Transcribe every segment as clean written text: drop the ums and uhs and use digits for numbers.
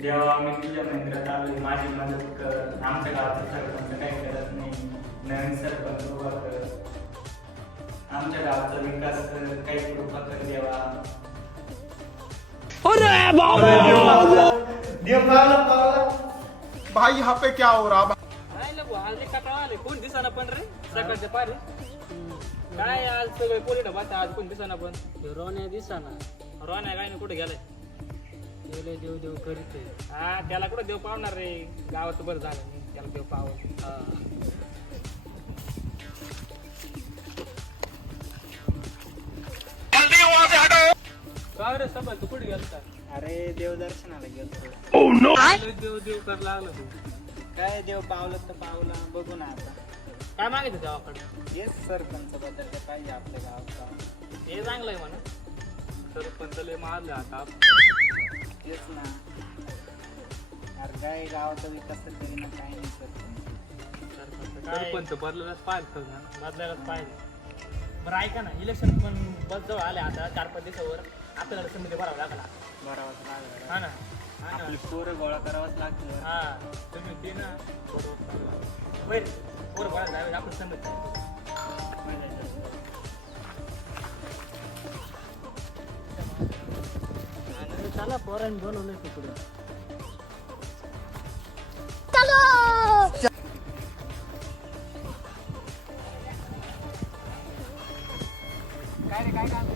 जेव्हा मी तुझ्या मंदिरात आलो माझी मदत कर. आमच्या गावाचा सरपंच काही करत नाही, नवीन सरपंच उभा कर. आमच्या गावाचा विकास कर, काही कृपा कर देवा. देव पावला. भाई यहाँ पे क्या हो रहा? कोण दिसाना पण रे सकाळच्या पारी काय आज सगळे पोरी डबात आज कोण दिसाना पण रोण्या दिसाना. रोण्या काय ना कुठे गेलाय? गेले देव देव करीत. हा त्याला कुठे देव पावणार रे, गावात बरं झालं त्याला देव पाव. काय रे सभा तू कुठे गेलता? अरे देवदर्शनाला गेलो. देव देव कर लागलं तू. काय देव पावलं तर पावला, बघू ना आता. काय मागितलं गावाकडे? हेच सरपंच बदललं पाहिजे आपल्या गावाचा. हे चांगलंय म्हणा. सरपंच लय मारले आता. तेच ना. अरे काय गावाचा विकास तर तरी ना काही नाही सरपंच. सरपंच बदलायलाच पाहिजे ना, बदलायलाच पाहिजे. बरं ऐका ना, इलेक्शन पण बदल आले आता 4-5 दिवसावर. आपल्याला समिती भरावं लागला. भरावाच लागलं. हा ना, आपली पोरं गोळा करावाच लागतं. हा तुम्ही ते ना बरं पोरं गोळा जावे आपण समिती. चला पोरांनी बनवलं तिकडे. काय रे काय काम?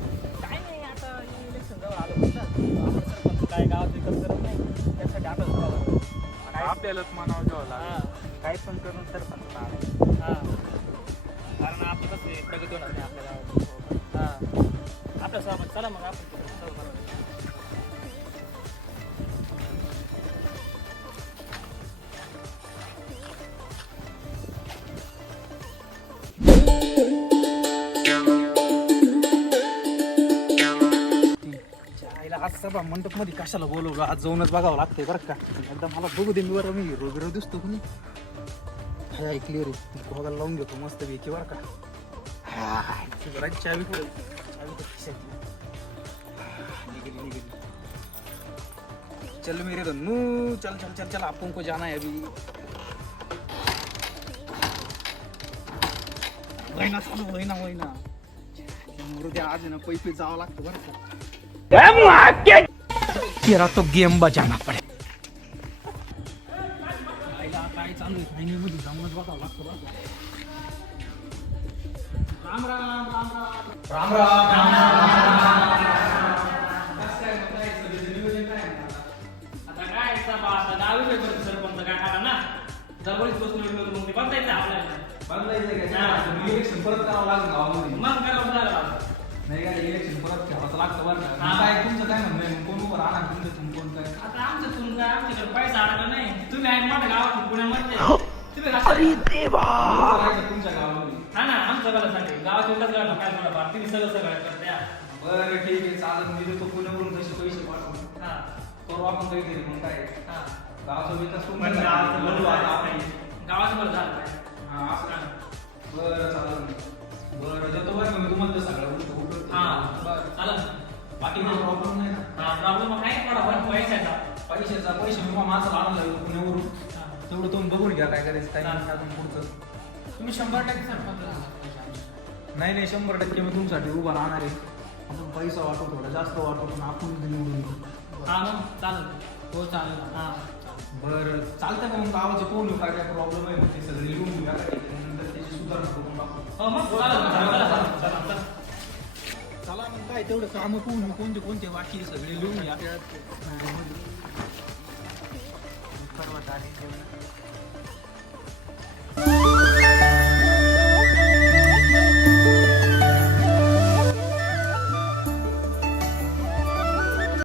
काय नाही आता इलेक्शन जवळ आलं होतं. सरपंच काय गावात विकास करत नाही त्यासाठी आपल्यालाच मानावं घ्यावं लागेल. काय पण करून सरपंच आला. हा कारण आपलं कसं प्रगती होणार नाही आपल्या गावात. हा आपल्या सोबत चला मग आपण सर्व करू. आज सभा मंडप मध्ये कशाला बोलवलं? आज जाऊनच बघावं लागतंय बरं का. एकदा मला बघू दे, मी बरं मी हिरो बिरो दिसतो कुणी. हाय ऐकली रे, गोगाला लावून घेतो मस्त पैकी बरं का. चावी कुठे? चावी तर निघेली. चल मेरे धन्नू, चल चल चल चल, आपण को जाना है अभी. वहिना चालू, वहिना मुर्द्या आज ना पैसे जावं लागतं बरं का. तेरा तो गेम बजाना पड़े. काय चालू आहे काही मध्ये जाऊनच बघावं लागतं बरं का. राम राम राम राम राम आता काय आता गावी सरपंच काय आता ना जवळच बसून मग ते बदलायचं आपल्याला. इलेक्शन परत करावं लागेल गावामध्ये. मग करावं लागलं. नाही काय इलेक्शन परत घ्यावं लागतं बरं का. काय तुमचं काय म्हणणं आहे? कोण उभं राहणार तुमचं कोण काय? आता आमचं तुम काय आमच्याकडे पैसा अडला नाही. तुम्ही आहे मोठ्या गावात पुण्यामध्ये तुम्ही तुमच्या गावामध्ये. हा ना आमचं बघा सांगते गावात विकास घडला काय थोडंफार तुम्ही सगळं करते. बरं ठीक आहे चालेल. मी देतो पुण्यावरून तसे पैसे पाठवून. हा करू आपण काहीतरी मग काय. हा गावाचा विकास गावाचं बरं झालं पाहिजे. हा असं. बरं चालेल. बरं देतो बरं का मी तुम्हाला ते सगळं हा बरं चालेल. बाकी काही प्रॉब्लेम नाही ना. हा प्रॉब्लेम काय थोडा पैशाचा पैसे मी माझं लावून लागलो पुण्यावरून. तेवढं तुम्ही बघून घ्या काय करायचं काय नाही अजून पुढचं. तुम्ही 100% सरपंच. नाही 100% मी तुमच्यासाठी उभा राहणार आहे. आपण पैसा वाटू थोडा जास्त वाटू पण आपण निवडून येऊ. हा मग चालेल. हो चालेल. हा बरं चालतं का मग गावाचे कोण येऊ काय काय प्रॉब्लेम आहे ते सगळे लिहून घेऊया काय नंतर त्याची सुधारणा करून टाकू. हो मग चालेल. चला मग काय तेवढं कामं कोण कोणते कोणते बाकी सगळे लिहून घ्या. परवा तारीख